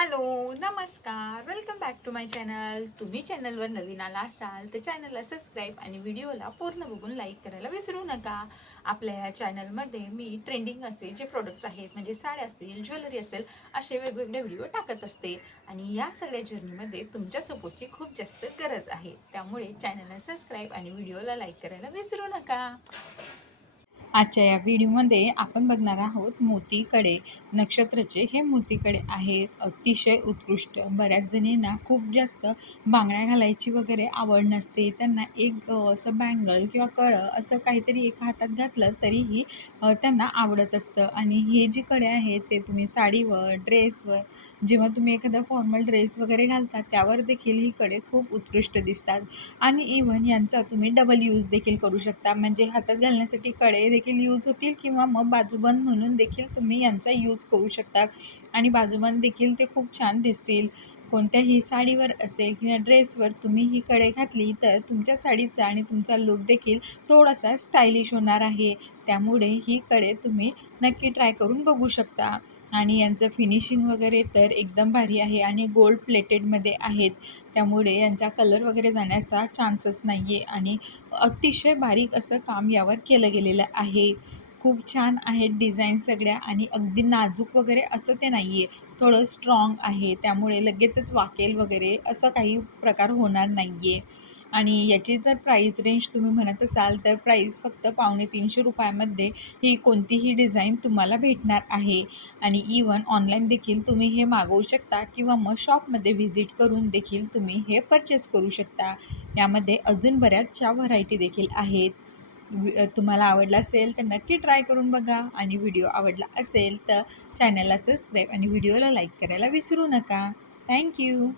Hello, नमस्कार. Welcome back to my channel. तुम्ही चॅनलवर नवीन आला असाल तर चॅनलला सबस्क्राईब आणि व्हिडिओला पूर्ण बघून लाईक करायला विसरू नका. आपल्या या चॅनलमध्ये मी ट्रेंडिंग असे जे प्रोडक्ट्स आहेत म्हणजे साड्या असतील, ज्वेलरी असेल, असे वेगवेगळे व्हिडिओ टाकत असते. आणि या सगळ्या जर्नीमध्ये तुमच्या सपोर्टची खूप जास्त गरज आहे. त्यामुळे चॅनलला सबस्क्राईब आणि व्हिडिओला लाईक करायला विसरू नका. आजच्या या व्हिडिओमध्ये आपण बघणार आहोत मोतीकडे नक्षत्राचे. हे मोतीकडे आहेत, अतिशय उत्कृष्ट. बऱ्याच जणींना खूप जास्त बांगड्या घालायची वगैरे आवड नसते, त्यांना एक असं बँगल किंवा कळं असं काहीतरी एक हातात घातलं तरीही त्यांना आवडत असतं. आणि हे जी कडे आहेत ते तुम्ही साडीवर, ड्रेसवर, जेव्हा तुम्ही एखादा फॉर्मल ड्रेस वगैरे घालता त्यावर देखील ही कडे खूप उत्कृष्ट दिसतात. आणि इव्हन यांचा तुम्ही डबल यूज देखील करू शकता, म्हणजे हातात घालण्यासाठी कडे देखील यूज होतील किंवा मग बाजूबंद म्हणून देखील तुम्ही यांचा यूज करू शकता. आणि बाजूबंद देखील ते खूप छान दिसतील. कोणत्याही साडीवर असेल किंवा ड्रेसवर तुम्ही ही कडे घातली तर तुमच्या साडीचा आणि तुमचा लुक देखील थोडासा स्टायलिश होणार आहे. त्यामुळे ही कडे तुम्ही नक्की ट्राय करून बघू शकता. आणि यांचं फिनिशिंग वगैरे तर एकदम भारी आहे आणि गोल्ड प्लेटेडमध्ये आहेत. त्यामुळे यांचा कलर वगैरे जाण्याचा चान्सच नाही आहे. आणि अतिशय बारीक असं काम यावर केलं गेलेलं आहे. खूप छान आहेत डिझाईन सगळ्या. आणि अगदी नाजूक वगैरे असं ते नाही आहे, थोडं स्ट्रॉंग आहे. त्यामुळे लगेचच वाकेल वगैरे असं काही प्रकार होणार नाही आहे. आणि याची जर प्राईस रेंज तुम्ही म्हणत असाल तर प्राईस फक्त ₹250 ही कोणतीही डिझाईन तुम्हाला भेटणार आहे. आणि इवन ऑनलाईन देखील तुम्ही हे मागवू शकता किंवा मग शॉपमध्ये व्हिजिट करून देखील तुम्ही हे परचेस करू शकता. यामध्ये अजून बऱ्याचशा व्हरायटी देखील आहेत. तुम्हाला आवडला असेल तर नक्की ट्राय करून बघा. आणि व्हिडिओ आवडला असेल तर चॅनलला सबस्क्राईब आणि व्हिडिओला लाईक करायला विसरू नका. थँक्यू.